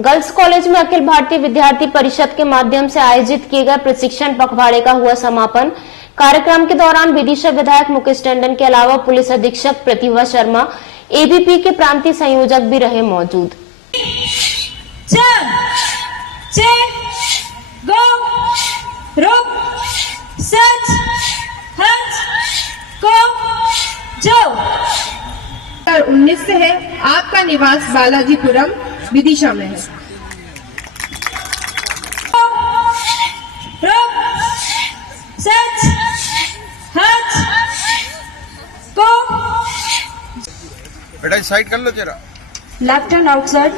Girls college में अखिल भारतीय विद्यार्थी परिषद के माध्यम से आयोजित किए गए प्रशिक्षण पखवाड़े का हुआ समापन। कार्यक्रम के दौरान विदिशा विधायक मुकेश टंडन के अलावा पुलिस अधीक्षक प्रतिभा शर्मा, एबीपी के प्रांतीय संयोजक भी रहे मौजूद। और 19 से है। आपका निवास बालाजीपुरम विदिशा में है। बेटा साइड कर लो जरा। Left hand outside.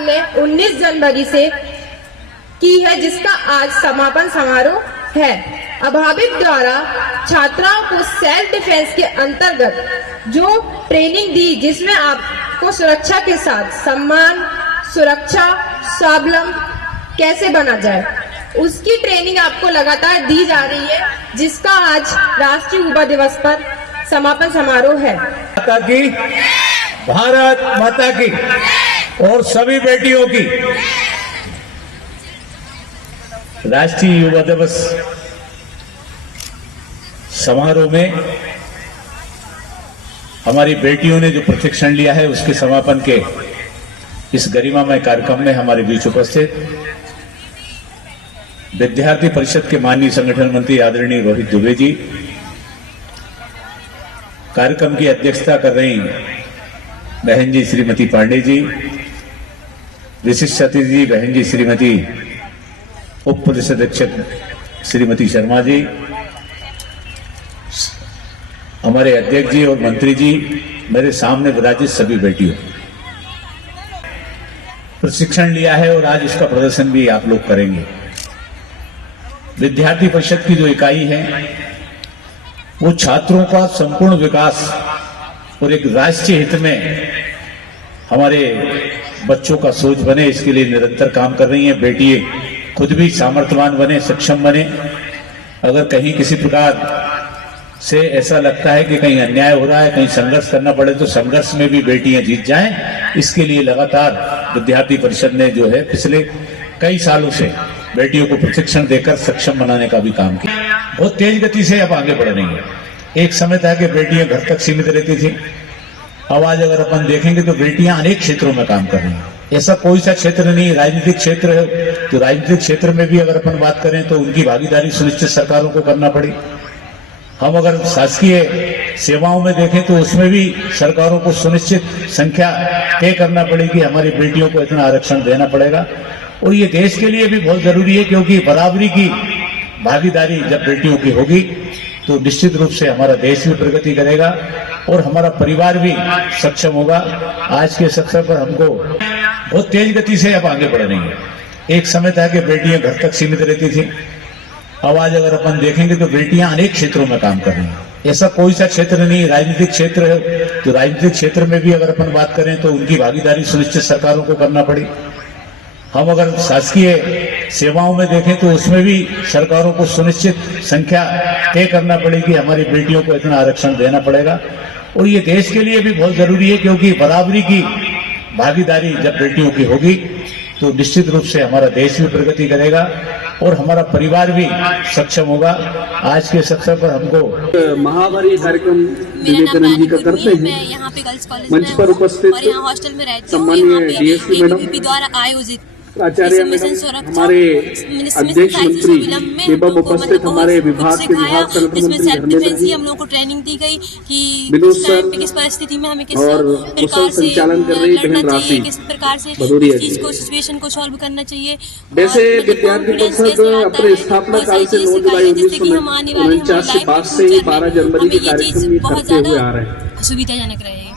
ने 19 जनवरी से की है, जिसका आज समापन समारोह है। अभाविक द्वारा छात्राओं को सेल्फ डिफेंस के अंतर्गत जो ट्रेनिंग दी, जिसमें आपको सुरक्षा के साथ सम्मान, सुरक्षा, स्वावलंबन कैसे बना जाए, उसकी ट्रेनिंग आपको लगातार दी जा रही है, जिसका आज राष्ट्रीय युवा दिवस पर समापन समारोह है। माता की, भारत माता की और सभी बेटियों की राष्ट्रीय युवा दिवस समारोह में हमारी बेटियों ने जो प्रशिक्षण लिया है, उसके समापन के इस गरिमामय कार्यक्रम में हमारे बीच उपस्थित विद्यार्थी परिषद के माननीय संगठन मंत्री आदरणीय रोहित दुबे जी, कार्यक्रम की अध्यक्षता कर रही बहन जी श्रीमती पांडे जी, विशिष्ट अतिथि बहन जी श्रीमती उप पुलिस अधीक्षक श्रीमती शर्मा जी, हमारे अध्यक्ष जी और मंत्री जी, मेरे सामने विराजित सभी बेटियों, प्रशिक्षण लिया है और आज इसका प्रदर्शन भी आप लोग करेंगे। विद्यार्थी परिषद की जो इकाई है, वो छात्रों का संपूर्ण विकास और एक राष्ट्रीय हित में हमारे बच्चों का सोच बने, इसके लिए निरंतर काम कर रही हैं। बेटियां खुद भी सामर्थ्यवान बने, सक्षम बने। अगर कहीं किसी प्रकार से ऐसा लगता है कि कहीं अन्याय हो रहा है, कहीं संघर्ष करना पड़े, तो संघर्ष में भी बेटियां जीत जाएं। इसके लिए लगातार विद्यार्थी परिषद ने जो है पिछले कई सालों से बेटियों को प्रशिक्षण देकर सक्षम बनाने का भी काम किया। बहुत तेज गति से अब आगे बढ़ रही है। एक समय था कि बेटियां घर तक सीमित रहती थी। अब आज अगर अपन देखेंगे तो बेटियां अनेक क्षेत्रों में काम कर रही हैं। ऐसा कोई सा क्षेत्र नहीं, राजनीतिक क्षेत्र है, तो राजनीतिक क्षेत्र में भी अगर अपन बात करें तो उनकी भागीदारी सुनिश्चित सरकारों को करना पड़ी। हम अगर शासकीय सेवाओं में देखें तो उसमें भी सरकारों को सुनिश्चित संख्या तय करना पड़ेगी, हमारी बेटियों को इतना आरक्षण देना पड़ेगा। और ये देश के लिए भी बहुत जरूरी है, क्योंकि बराबरी की भागीदारी जब बेटियों की होगी तो निश्चित रूप से हमारा देश भी प्रगति करेगा और हमारा परिवार भी सक्षम होगा। आज के इस अवसर पर हमको बहुत तेज गति से अब आगे बढ़ रही है। एक समय था कि बेटियां घर तक सीमित रहती थी। अब आज अगर अपन देखेंगे तो बेटियां अनेक क्षेत्रों में काम कर रही हैं। ऐसा कोई सा क्षेत्र नहीं, राजनीतिक क्षेत्र है, तो राजनीतिक क्षेत्र में भी अगर अपन बात करें तो उनकी भागीदारी सुनिश्चित सरकारों को करना पड़ी। हम अगर शासकीय सेवाओं में देखें तो उसमें भी सरकारों को सुनिश्चित संख्या तय करना पड़ेगी, हमारी बेटियों को इतना आरक्षण देना पड़ेगा। और ये देश के लिए भी बहुत जरूरी है, क्योंकि बराबरी की भागीदारी जब बेटियों की होगी तो निश्चित रूप से हमारा देश भी प्रगति करेगा और हमारा परिवार भी सक्षम होगा। आज के इस अवसर पर हमको महामारी कार्यक्रम विवेकानंद जी का करते हैं। मंच पर उपस्थित सम्मानीय डीएसपी मैडम द्वारा आयोजित प्राचार्य मैडम, हमारे अध्यक्ष मंत्री एवं उपस्थित हमारे विभाग के विभाग मंत्री धर्मेंद्र जी, हम लोगों को ट्रेनिंग दी गई कि विनोद किस टाइम सर पे किस परिस्थिति में हमें किस और प्रकार से संचालन कर रही लड़ना बहन चाहिए, राशि किस प्रकार से भदौरिया इस चीज जी। को सिचुएशन को सॉल्व करना चाहिए। वैसे विद्यार्थी परिषद अपने स्थापना काल से 9 जुलाई 1949 से 12 जनवरी के कार्यक्रम करते हुए आ रहे हैं। सुविधाजनक रहेगा।